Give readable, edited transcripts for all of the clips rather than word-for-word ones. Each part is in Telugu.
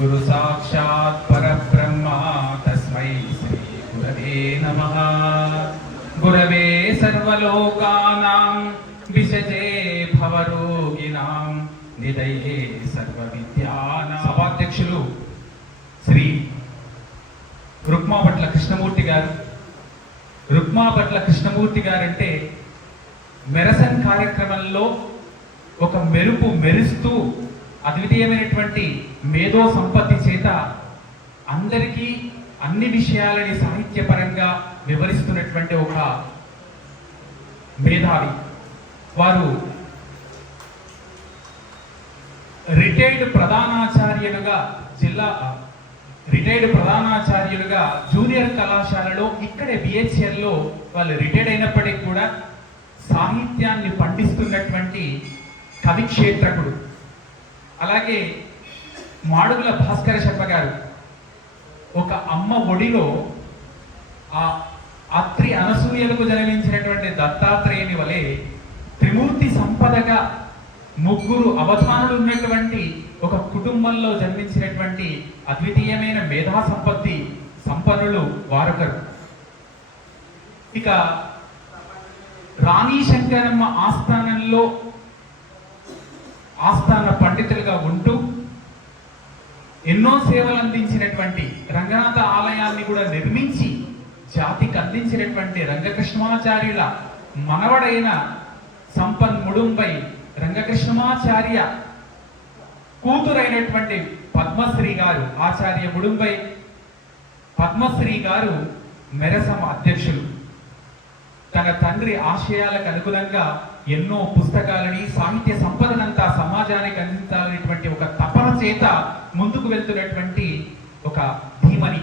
గురు సాక్షాత్ పరబ్రహ్మ తస్మై శ్రీ గురవే నమః. గురవే సర్వలోకానాం విషజే భవరోగిణాం నిదయే సర్వ విద్యానాం. సభాధ్యక్షులు శ్రీ రుక్మాభట్ల కృష్ణమూర్తి గారు. రుక్మాభట్ల కృష్ణమూర్తి గారంటే మెరసన్ కార్యక్రమంలో ఒక మెరుపు మెరుస్తూ అద్వితీయమైనటువంటి మేధో సంపత్తి చేత అందరికీ అన్ని విషయాలని సాహిత్యపరంగా వివరిస్తున్నటువంటి ఒక మేధావి. వారు రిటైర్డ్ ప్రధానాచార్యులుగా జూనియర్ కళాశాలలో ఇక్కడే బిహెచ్ఎల్లో వాళ్ళు రిటైర్డ్ అయినప్పటికీ కూడా సాహిత్యాన్ని పండిస్తున్నటువంటి కవిక్షేత్రకుడు. అలాగే మాడుగుల భాస్కర శర్మ గారు ఒక అమ్మ ఒడిలో ఆ అత్రి అనసూయలకు జన్మించినటువంటి దత్తాత్రేయుని వలె త్రిమూర్తి సంపదగా ముగ్గురు అవధానులు ఉన్నటువంటి ఒక కుటుంబంలో జన్మించినటువంటి అద్వితీయమైన మేధా సంపన్నులు వారొకరు. ఇక రాణి శంకరమ్మ ఆస్థానంలో ఆస్థాన పండితులుగా ఉంటూ ఎన్నో సేవలు అందించినటువంటి రంగనాథ ఆలయాన్ని కూడా నిర్మించి జాతికి అందించినటువంటి రంగకృష్ణమాచార్యుల మనవడైన సంపన్ ముడుంబై రంగకృష్ణమాచార్య కూతురైనటువంటి పద్మశ్రీ గారు, ఆచార్య ముడుంబై పద్మశ్రీ గారు మెరసమ అధ్యక్షులు. తన తండ్రి ఆశయాలకు అనుగుణంగా ఎన్నో పుస్తకాలని సాహిత్య సంపదనంతా సమాజానికి అందించాలనేటువంటి ఒక తపన చేత ముందుకు వెళ్తున్నటువంటి ఒక ధీమని.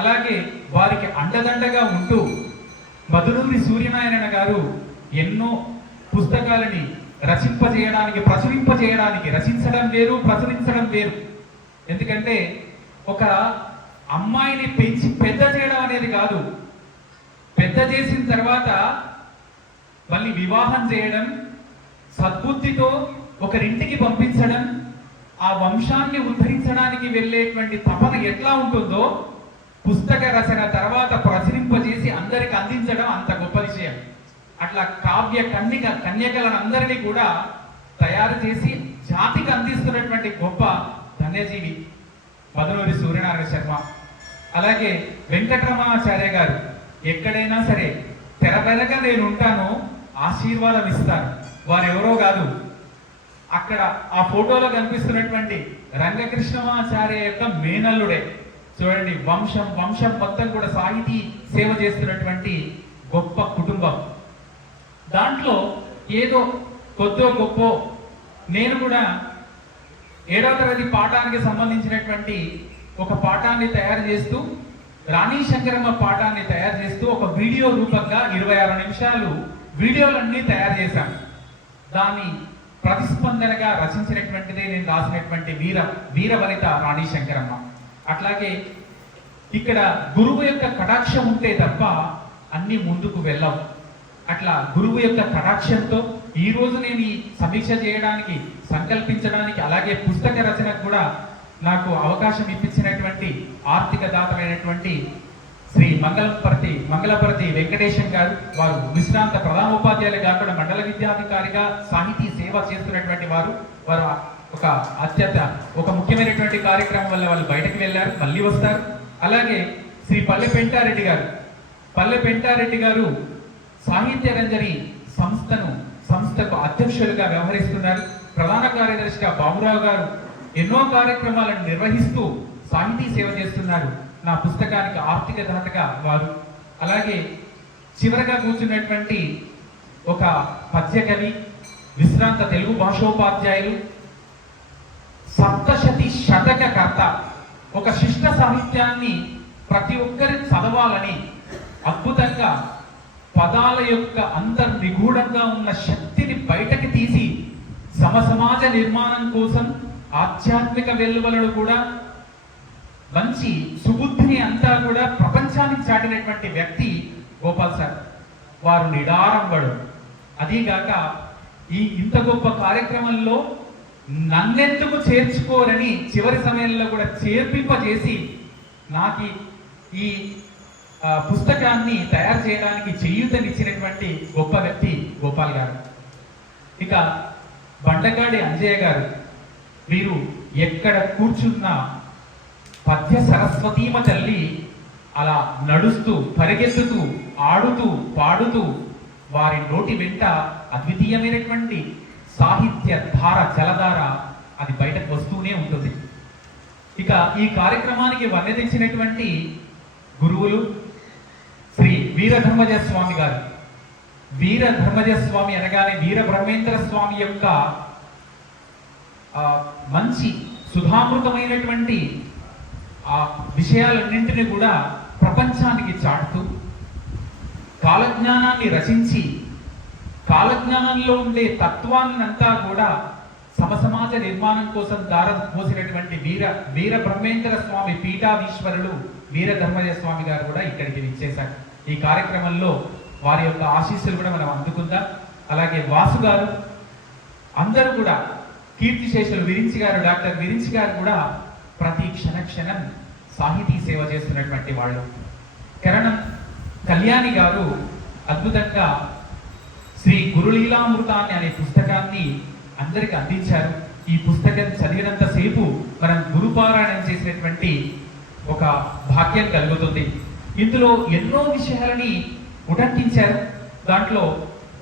అలాగే వారికి అండదండగా ఉంటూ మధునూరి సూర్యనారాయణ గారు ఎన్నో పుస్తకాలని ప్రచురింపజేయడానికి రచించడం వేరు, ప్రచురించడం వేరు. ఎందుకంటే ఒక అమ్మాయిని పెంచి పెద్ద చేయడం అనేది కాదు, పెద్ద చేసిన తర్వాత మళ్ళీ వివాహం చేయడం, సద్బుద్ధితో ఒకరింటికి పంపించడం, ఆ వంశాన్ని ఉద్ధరించడానికి వెళ్ళేటువంటి తపన ఎట్లా ఉంటుందో పుస్తక రచన తర్వాత ప్రచురింపజేసి అందరికి అందించడం అంత గొప్ప విషయం. అట్లా కావ్య కన్యకలను అందరినీ కూడా తయారు చేసి జాతికి అందిస్తున్నటువంటి గొప్ప ధన్యజీవి మధునూరి సూర్యనారాయణ శర్మ. అలాగే వెంకటరమణాచార్య గారు ఎక్కడైనా సరే తెర వెనక నేను ఉంటాను, ఆశీర్వాదం ఇస్తారు. వారు ఎవరో కాదు, అక్కడ ఆ ఫోటోలో కనిపిస్తున్నటువంటి రంగకృష్ణమాచార్య యొక్క మేనల్లుడే. చూడండి, వంశం మొత్తం కూడా సాహితీ సేవ చేస్తున్నటువంటి గొప్ప కుటుంబం. దాంట్లో ఏదో కొద్దో గొప్ప నేను కూడా 7వ తరగతి పాఠానికి సంబంధించినటువంటి ఒక పాఠాన్ని తయారు చేస్తూ, రాణి శంకరమ్మ పాఠాన్ని తయారు చేస్తూ ఒక వీడియో రూపంగా 26 నిమిషాలు వీడియోలన్నీ తయారు చేశాను. దాని ప్రతిస్పందనగా రచించినటువంటిదే నేను రాసినటువంటి వీరవనిత రాణి శంకరమ్మ. అట్లాగే ఇక్కడ గురువు యొక్క కటాక్షం ఉంటే తప్ప అన్ని ముందుకు వెళ్ళవు. అట్లా గురువు యొక్క కటాక్షంతో ఈ రోజు నేను ఈ సమీక్ష చేయడానికి, సంకల్పించడానికి, అలాగే పుస్తక రచనకు కూడా నాకు అవకాశం ఇప్పించినటువంటి ఆర్థిక దాతమైనటువంటి శ్రీ మంగళపరతి వెంకటేశం గారు, వారు విశ్రాంత ప్రధానోపాధ్యాయులు కాకుండా మండల విద్యాధికారిగా సాహితీ సేవ చేస్తున్నటువంటి వారు ఒక ముఖ్యమైనటువంటి కార్యక్రమం వల్ల వాళ్ళు బయటకు వెళ్ళారు, మళ్ళీ వస్తారు. అలాగే శ్రీ పల్లె పెంటారెడ్డి గారు సాహిత్య రంజని సంస్థకు అధ్యక్షులుగా వ్యవహరిస్తున్నారు. ప్రధాన కార్యదర్శిగా బాబురావు గారు ఎన్నో కార్యక్రమాలను నిర్వహిస్తూ సాహితీ సేవ చేస్తున్నారు. నా పుస్తకానికి ఆర్థిక దాతగా వారు. అలాగే చివరగా కూర్చున్నటువంటి ఒక పద్యకవి, విశ్రాంత తెలుగు భాషోపాధ్యాయులు, సప్తశతి శతక కర్త, ఒక శిష్ట సాహిత్యాన్ని ప్రతి ఒక్కరి చదవాలని అద్భుతంగా పదాల యొక్క అంతర్నిగూఢంగా ఉన్న శక్తిని బయటకి తీసి సమాజ నిర్మాణం కోసం ఆధ్యాత్మిక వెలువలను కూడా మంచి సుబుద్ధిని అంతా కూడా ప్రపంచానికి చాటినటువంటి వ్యక్తి గోపాల్ సార్. వారు నిడారంబడు. అదీగాక ఈ ఇంత గొప్ప కార్యక్రమంలో నన్నెందుకు చేర్చుకోరని చివరి సమయంలో కూడా చేర్పింపజేసి నాకు ఈ పుస్తకాన్ని తయారు చేయడానికి చేయూతనిచ్చినటువంటి గొప్ప వ్యక్తి గోపాల్ గారు. ఇక బండగాడి అంజయ్య గారు, వీరు ఎక్కడ కూర్చున్నా పద్య సరస్వతీమ తల్లి అలా నడుస్తూ పరిగెత్తుతూ ఆడుతూ పాడుతూ వారి నోటి వెంట అద్వితీయమైనటువంటి సాహిత్య ధార జలధార అది బయటకు వస్తూనే ఉంటుంది. ఇక ఈ కార్యక్రమానికి వన్నెదించినటువంటి గురువులు శ్రీ వీరధర్మజ స్వామి గారు. వీరధర్మజ స్వామి అనగానే వీరబ్రహ్మేంద్ర స్వామి యొక్క మంచి సుధామృతమైనటువంటి ఆ విషయాలన్నింటినీ కూడా ప్రపంచానికి చాటుతూ కాలజ్ఞానాన్ని రచించి కాలజ్ఞానంలో ఉండే తత్వాన్నంతా కూడా సమసమాజ నిర్మాణం కోసం పోసినటువంటి వీర బ్రహ్మేంద్ర స్వామి పీఠాధీశ్వరులు వీరధర్మజ స్వామి గారు కూడా ఇక్కడికి విచ్చేశారు. ఈ కార్యక్రమంలో వారి యొక్క ఆశీస్సులు కూడా మనం అందుకుందాం. అలాగే వాసు గారు, అందరూ కూడా కీర్తిశేషులు విరించి గారు, డాక్టర్ విరించి గారు కూడా ప్రతి క్షణం సాహితీ సేవ చేస్తున్నటువంటి వాళ్ళు. కరణం కళ్యాణి గారు అద్భుతంగా శ్రీ గురులీలామృతాన్ని అనే పుస్తకాన్ని అందరికి అందించారు. ఈ పుస్తకం చదివినంతసేపు మనం గురుపారాయణం చేసినటువంటి ఒక భాగ్యం కలుగుతుంది. ఇందులో ఎన్నో విషయాలని ఉటంకించారు. దాంట్లో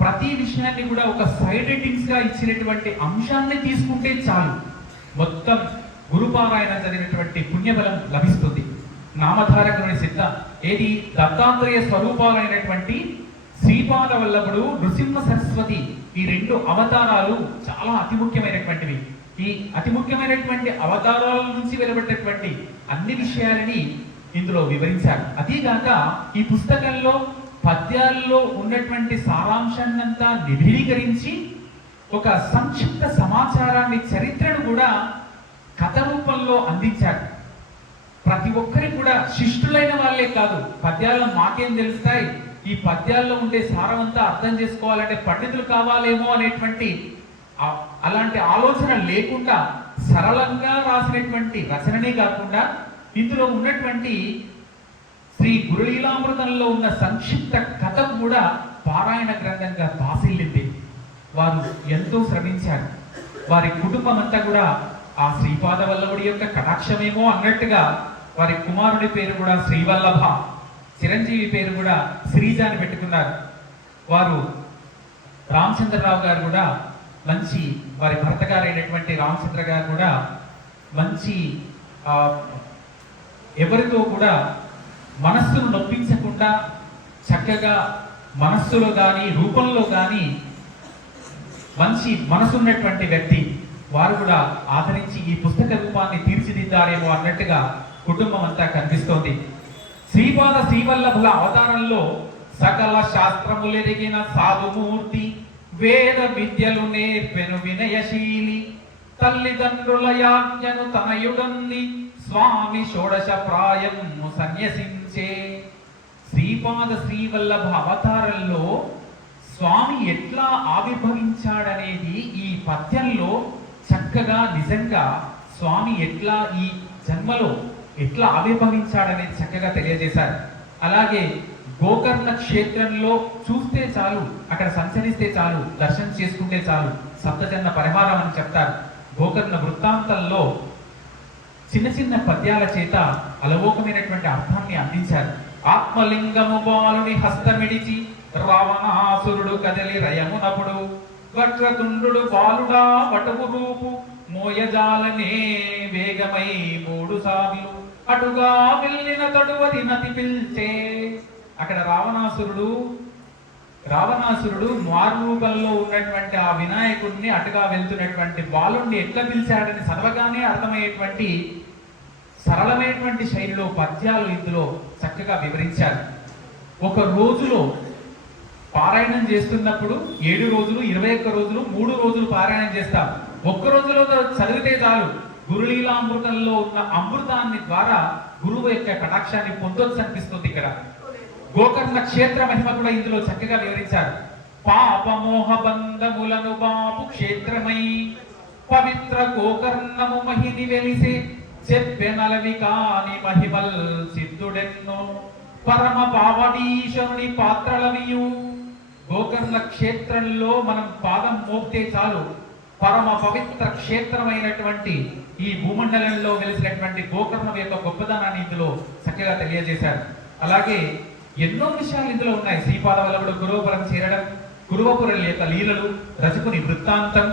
ప్రతి విషయాన్ని కూడా ఒక సైడ్ ఎడిటింగ్స్ గా ఇచ్చినటువంటి అంశాన్ని తీసుకుంటే చాలు మొత్తం గురుపారాయణం చదివినటువంటి పుణ్యబలం లభిస్తుంది. నామధారకుని సిద్ధ ఏది దత్తాత్రేయ స్వరూపాలైనటువంటి శ్రీపాద వల్లభుడు, నృసింహ సరస్వతి, ఈ రెండు అవతారాలు చాలా అతి ముఖ్యమైనటువంటివి. ఈ అతి ముఖ్యమైనటువంటి అవతారాల నుంచి వెలువడ్డటువంటి అన్ని విషయాలని ఇందులో వివరించారు. అదేగాక ఈ పుస్తకంలో పద్యాల్లో ఉన్నటువంటి సారాంశాన్నంతా నిబిడీకరించి ఒక సంక్షిప్త సమాచారాన్ని, చరిత్రను కూడా కథ రూపంలో అందించారు. ప్రతి ఒక్కరికి కూడా శిష్టులైన వాళ్ళే కాదు, పద్యాల్లో మాకేం తెలుస్తాయి, ఈ పద్యాల్లో ఉండే సారమంతా అర్థం చేసుకోవాలంటే పండితులు కావాలేమో అనేటువంటి అలాంటి ఆలోచన లేకుండా సరళంగా రాసినటువంటి రచననే కాకుండా ఇందులో ఉన్నటువంటి శ్రీ గురులీలామృతంలో ఉన్న సంక్షిప్త కథ కూడా పారాయణ గ్రంథంగా బాసిల్లింది. వారు ఎంతో శ్రమించారు. వారి కుటుంబం అంతా కూడా ఆ శ్రీపాద వల్లభుడి యొక్క కటాక్షమేమో అన్నట్టుగా వారి కుమారుడి పేరు కూడా శ్రీవల్లభ, చిరంజీవి పేరు కూడా శ్రీజ అని పెట్టుకున్నారు. వారు రామచంద్రరావు గారు కూడా మంచి, వారి భర్త గారైనటువంటి రామచంద్ర గారు కూడా మంచి, ఎవరితో కూడా మనస్సును నొప్పించకుండా చక్కగా మనస్సులో కానీ రూపంలో కానీ మంచి మనసున్నటువంటి వ్యక్తి. వారు కూడా ఆదరించి ఈ పుస్తక రూపాన్ని తీర్చిదిద్దారేమో అన్నట్టుగా కుటుంబం అంతా కనిపిస్తోంది. శ్రీపాద శ్రీవల్లభుల అవతారంలో సకల శాస్త్రములెరిగిన సాధుమూర్తి, వేద విద్యలు నేర్పెను వినయశీలి, తల్లిదండ్రుల యాజ్ఞను తనయుడన్ని స్వామి షోడశ ప్రాయము సన్యసించే. శ్రీపాద శ్రీవల్లభ అవతారంలో స్వామి ఎట్లా ఆవిర్భవించాడనేది ఈ పద్యంలో చక్కగా నిజంగా స్వామి ఎట్లా ఈ జన్మలో ఎట్లా ఆవిర్భవించాడనేది చక్కగా తెలియజేశారు. అలాగే గోకర్ణ క్షేత్రంలో చూస్తే చాలు, అక్కడ సంచరిస్తే చాలు, దర్శనం చేసుకుంటే చాలు, సప్తజన్మ పరిహారం అని చెప్తారు. గోకర్ణ వృత్తాంతంలో చిన్న చిన్న పద్యాల చేత అలవోకమైనటువంటి అర్థాన్ని అందించారు. ఆత్మలింగము బాలుని హస్తమిడిచి రావణాసురుడు కదలి రయమునపుడు, వక్రతుండు బాలుడా వటవు రూపు మోయజాలనే వేగమై 3 సార్లు అటుగా వెళ్ళిన తడువది నతి పిల్చే. అక్కడ రావణాసురుడు మారు రూపంలో ఉన్నటువంటి ఆ వినాయకుడిని అటుగా వెళ్తున్నటువంటి బాలుణ్ణి ఎట్లా పిలిచాడని చదవగానే అర్థమయ్యేటువంటి సరళమైనటువంటి శైలిలో పద్యాలు ఇందులో చక్కగా వివరించారు. ఒక రోజులో పారాయణం చేస్తున్నప్పుడు 7 రోజులు, 21 రోజులు, 3 రోజులు పారాయణం చేస్తాం. ఒక్క రోజులో చదివితే చాలు గురులీలామృతంలో ఉన్న అమృతాన్ని ద్వారా గురువు యొక్క కటాక్షాన్ని పొందొచ్చు అనిపిస్తుంది. ఇక్కడ గోకర్ణ క్షేత్ర మహిమ కూడా ఇందులో చక్కగా వివరించారు. పాపమోహ బంధములను బాపు క్షేత్రమై పవిత్ర గోకర్ణము మహిని వెలిసే చెప్పెనలవి కాని మహిమల్ సిద్ధుడెన్నో పరమ పావనీశ్వరుని పాత్రలవియు. గోకర్ణ క్షేత్రంలో మనం పాదం మోపితే చాలు పరమ పవిత్ర క్షేత్రమైనటువంటి ఈ భూమండలంలో వెలిసినటువంటి గోకర్ణం యొక్క గొప్పదనాన్ని ఇందులో చక్కగా తెలియజేశారు. అలాగే ఎన్నో విషయాలు ఇందులో ఉన్నాయి. శ్రీపాద వల్లభుడు గురువపురం చేరడం, గురువపురం యొక్క లీలలు, రజకుని వృత్తాంతం,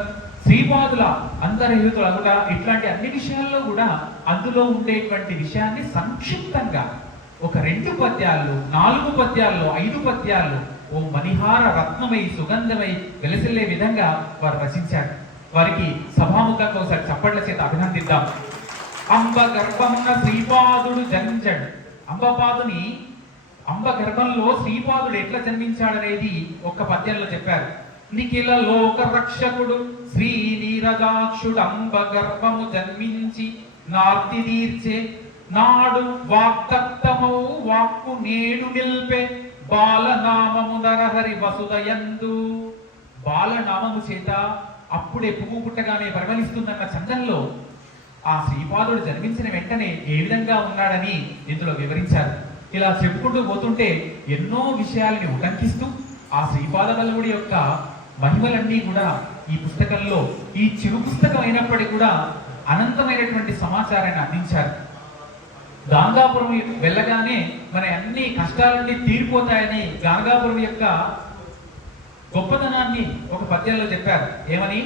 శ్రీపాదుల అంతర్హితుల కూడా, ఇట్లాంటి అన్ని విషయాల్లో కూడా అందులో ఉండేటువంటి విషయాన్ని సంక్షిప్తంగా ఒక 2 పద్యాల్లో, 4 పద్యాల్లో, 5 పద్యాల్లో ఓ మణిహార రత్నమై సుగంధమై వెలసిల్లే విధంగా వారు రచించారు. వారికి సభాముఖంగా ఒకసారి చప్పట్ల చేత అభినందిద్దాం. అంబ గర్భమున శ్రీపాదుడు జన్మించాడు. అంబ గర్భంలో శ్రీపాదుడు ఎట్లా జన్మించాడనేది ఒక్క పద్యంలో చెప్పారు. నిఖిల లోక రక్షకుడు శ్రీ నీరజాక్షుడు అంబ గర్భము జన్మించి నార్తి తీర్చే నాడు వాక్తప్తమౌ వాక్కు నేడు నిల్పే బాలనామము నరహరి వసుదయందు. బాలనామము చేత అప్పుడే పువ్వు పుట్టగానే పరిమళిస్తుందన్న చందంలో ఆ శ్రీపాదుడు జన్మించిన వెంటనే ఏ విధంగా ఉన్నాడని ఇందులో వివరించారు. ఇలా చెప్పుకుంటూ పోతుంటే ఎన్నో విషయాలని ఉటంకిస్తూ ఆ శ్రీపాద వల్లభుడి యొక్క మహిమలన్నీ కూడా ఈ పుస్తకంలో, ఈ చిరు పుస్తకం అయినప్పటికీ కూడా అనంతమైనటువంటి సమాచారాన్ని అందించారు. గాంగాపురం వెళ్ళగానే మన అన్ని కష్టాలన్నీ తీరిపోతాయని గాంగాపురం యొక్క గొప్పదనాన్ని ఒక పద్యంలో చెప్పారు. ఏమని?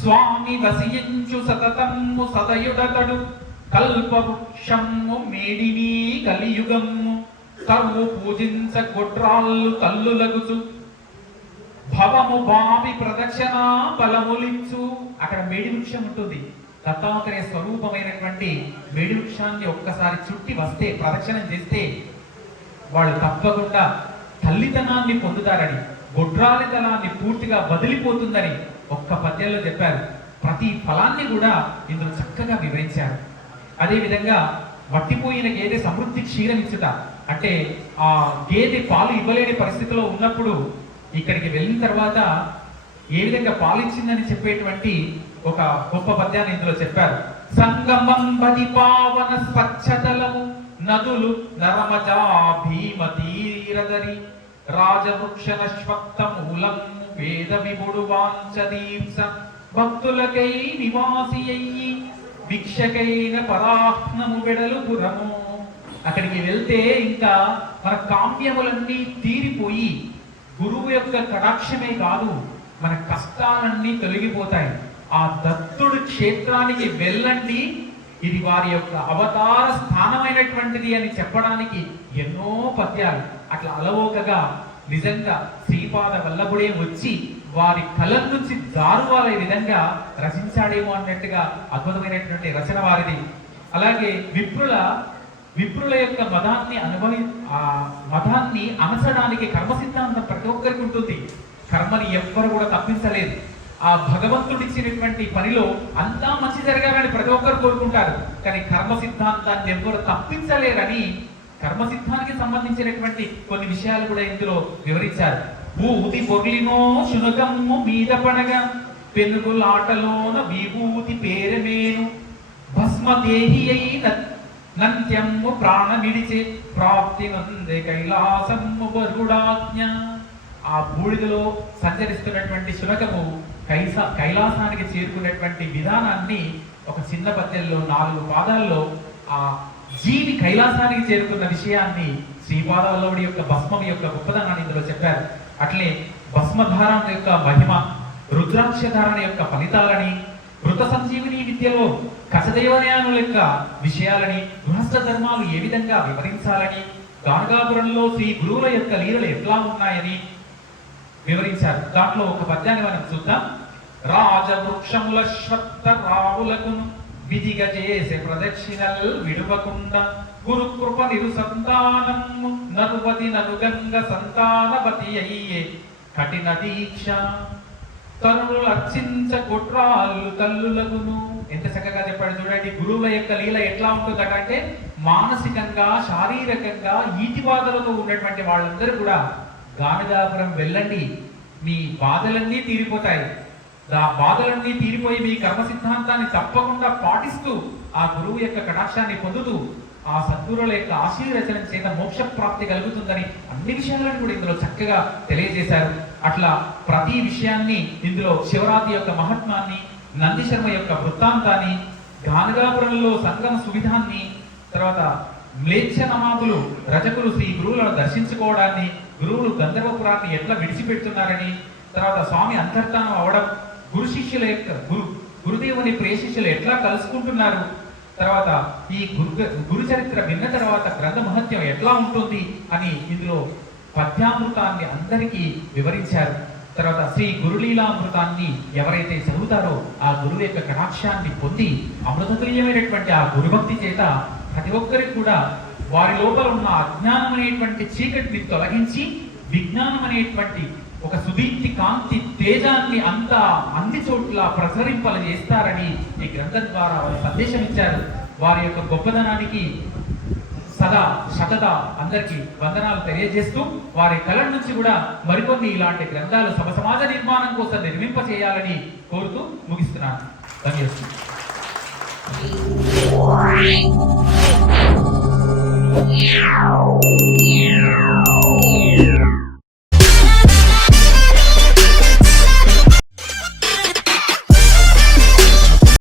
స్వామి వసించు సతతమ్ము సదయుడతడు కల్పవృక్షమ్ము మేడిని కలియుగమ్ము కరువు పూజించ గొడ్రాళ్ళు తల్లులగుచు భవము బావి ప్రదక్షిణ బలములించు. అక్కడ మేడి వృక్షం ఉంటుంది. దత్తాత్రేయ స్వరూపమైనటువంటి మేడి వృక్షాన్ని ఒక్కసారి చుట్టి వస్తే, ప్రదక్షిణం చేస్తే వాళ్ళు తప్పకుండా తల్లితనాన్ని పొందుతారని, గొడ్రాలితనాన్ని పూర్తిగా వదిలిపోతుందని ఒక్క పద్యంలో చెప్పారు. ప్రతి ఫలాన్ని కూడా ఇందులో చక్కగా వివరించారు. అదేవిధంగా వట్టిపోయిన గేదె సమృద్ధి క్షీరమిచ్చుట, అంటే ఆ గేదె పాలు ఇవ్వలేని పరిస్థితిలో ఉన్నప్పుడు ఇక్కడికి వెళ్ళిన తర్వాత ఏ విధంగా పాలిచ్చిందని చెప్పేటువంటి ఒక గొప్ప పద్యాన్ని ఇందులో చెప్పారు. సంగమం బది పావన స్వచ్ఛతలము నదులు నరమజా భీమతీరదరి రాజవృక్షనశ్వక్త మూలం వేద విభుడు వాంచదీర్స భక్తులకై నివాసి అయ్యి భిక్షకైన పరాహ్నము వెడలు పురము. అక్కడికి వెళ్తే ఇంకా మన కామ్యములన్నీ తీరిపోయి గురువు యొక్క కటాక్షమే కాదు, మన కష్టాలన్నీ తొలగిపోతాయి. ఆ దత్తుడు క్షేత్రానికి వెళ్ళండి, ఇది వారి యొక్క అవతార స్థానమైనటువంటిది అని చెప్పడానికి ఎన్నో పద్యాలు అట్లా అలవోకగా నిజంగా శ్రీపాద వల్లభుడే వచ్చి వారి కలం నుంచి జారువాలే విధంగా రచించాడేమో అన్నట్టుగా అద్భుతమైనటువంటి రచన వారిది. అలాగే విప్రుల యొక్క మతాన్ని అనసడానికి కర్మ సిద్ధాంతం ప్రతి ఒక్కరికి ఉంటుంది. కర్మని ఎవ్వరు కూడా తప్పించలేదు. ఆ భగవంతుడు ఇచ్చినటువంటి పనిలో అంతా మంచి జరగాలని ప్రతి ఒక్కరు కోరుకుంటారు. కానీ కర్మ సిద్ధాంతాన్ని ఎవ్వరు తప్పించలేరని కర్మ సిద్ధానికి సంబంధించినటువంటి కొన్ని విషయాలు కూడా ఇందులో వివరించారు. భూతి పొర్లినో శునకమ్ము మీద పడగా పెనుగులాటలోన విభూతి పేరమేను భస్మదేహి అయిన నంత్యమ్ము ప్రాణ విడిచే ప్రాప్తి నందే కైలాసమ్ము వరుడాజ్ఞ. ఆ బూడిదలో సంచరిస్తున్నటువంటి శునకము కైలాసానికి చేరుకునేటువంటి విధానాన్ని ఒక చిన్న పద్యంలో 4 పాదాల్లో ఆ జీవి కైలాసానికి చేరుకున్న విషయాన్ని శ్రీపాద వల్లభుడి యొక్క భస్మం యొక్క గొప్పదనాన్ని ఇందులో చెప్పారు. అట్లే భస్మధారణ యొక్క మహిమ, రుద్రాక్షధారణ యొక్క ఫలితాలని, మృత సంజీవిని విద్యలో కసదేవయానుల యొక్క విషయాలని, గృహస్థ ధర్మాలు ఏ విధంగా వివరించాలని, గార్గాపురంలో శ్రీ గురువుల యొక్క లీలలు ఎట్లా ఉన్నాయని వివరించారు. దాంట్లో ఒక పద్యాన్ని మనం చూద్దాం. రాజవృక్షముల శ్వత్త రావులకు విధిగా చేసే ప్రదక్షిణల్ విడువకుండా గురు కృప నిరు సంతానము నరువతి నరుగంగ సంతానవతి అయ్యే కఠిన దీక్ష తరుణులు అర్చించ గొడ్రాళ్ళు తల్లులగును. ఎంత చక్కగా చెప్పాడు చూడండి. గురువుల యొక్క లీల ఎట్లా ఉంటుందట అంటే మానసికంగా, శారీరకంగా ఈతి బాధలతో ఉన్నటువంటి వాళ్ళందరూ కూడా గానగాపురం వెళ్ళండి, మీ బాధలన్నీ తీరిపోతాయి. బాధలన్నీ తీరిపోయి మీ కర్మ సిద్ధాంతాన్ని తప్పకుండా పాటిస్తూ ఆ గురువు యొక్క కటాక్షాన్ని పొందుతూ ఆ సద్గురువుల యొక్క ఆశీర్వచనం చేత మోక్ష ప్రాప్తి కలుగుతుందని అన్ని విషయాలను కూడా ఇందులో చక్కగా తెలియజేశారు. అట్లా ప్రతి విషయాన్ని ఇందులో శివరాత్రి యొక్క మహత్వాన్ని, నంది శర్మ యొక్క వృత్తాంతాన్ని, గానగాపురంలో సంగమ సువిధాన్ని, తర్వాత మ్లేచ్ఛ నమాదులు రజకులు శ్రీ గురువులను దర్శించుకోవడాన్ని, గురువులు గంధర్వపురాన్ని ఎట్లా విడిచిపెడుతున్నారని, తర్వాత స్వామి అంతర్ధానం అవడం, గురు శిష్యుల యొక్క గురుదేవుని ప్రియ శిష్యులు ఎట్లా కలుసుకుంటున్నారు, తర్వాత ఈ గురు చరిత్ర విన్న తర్వాత గ్రంథ మహత్యం ఎట్లా ఉంటుంది అని ఇందులో పద్యామృతాన్ని అందరికీ వివరించారు. తర్వాత శ్రీ గురులీలామృతాన్ని ఎవరైతే చదువుతారో ఆ గురువు యొక్క కటాక్షాన్ని పొంది అమృతతుల్యమైనటువంటి ఆ గురుభక్తి చేత ప్రతి ఒక్కరికి కూడా వారి లోపల ఉన్న అజ్ఞానం అనేటువంటి చీకటిని తొలగించి విజ్ఞానం అనేటువంటి ఒక సుదీప్తి కాంతి తేజాన్ని అంతా అన్ని చోట్ల ప్రసరింపల చేస్తారని ఈ గ్రంథం ద్వారా వారు సందేశం ఇచ్చారు. వారి యొక్క గొప్పదనానికి సదా శతదా అందరికీ వందనాలు తెలియజేస్తూ వారి కళ నుంచి కూడా మరికొన్ని ఇలాంటి గ్రంథాలు సమాజ నిర్మాణం కోసం నిర్మింప చేయాలని కోరుతూ ముగిస్తున్నాను. ధన్యవాదాలు.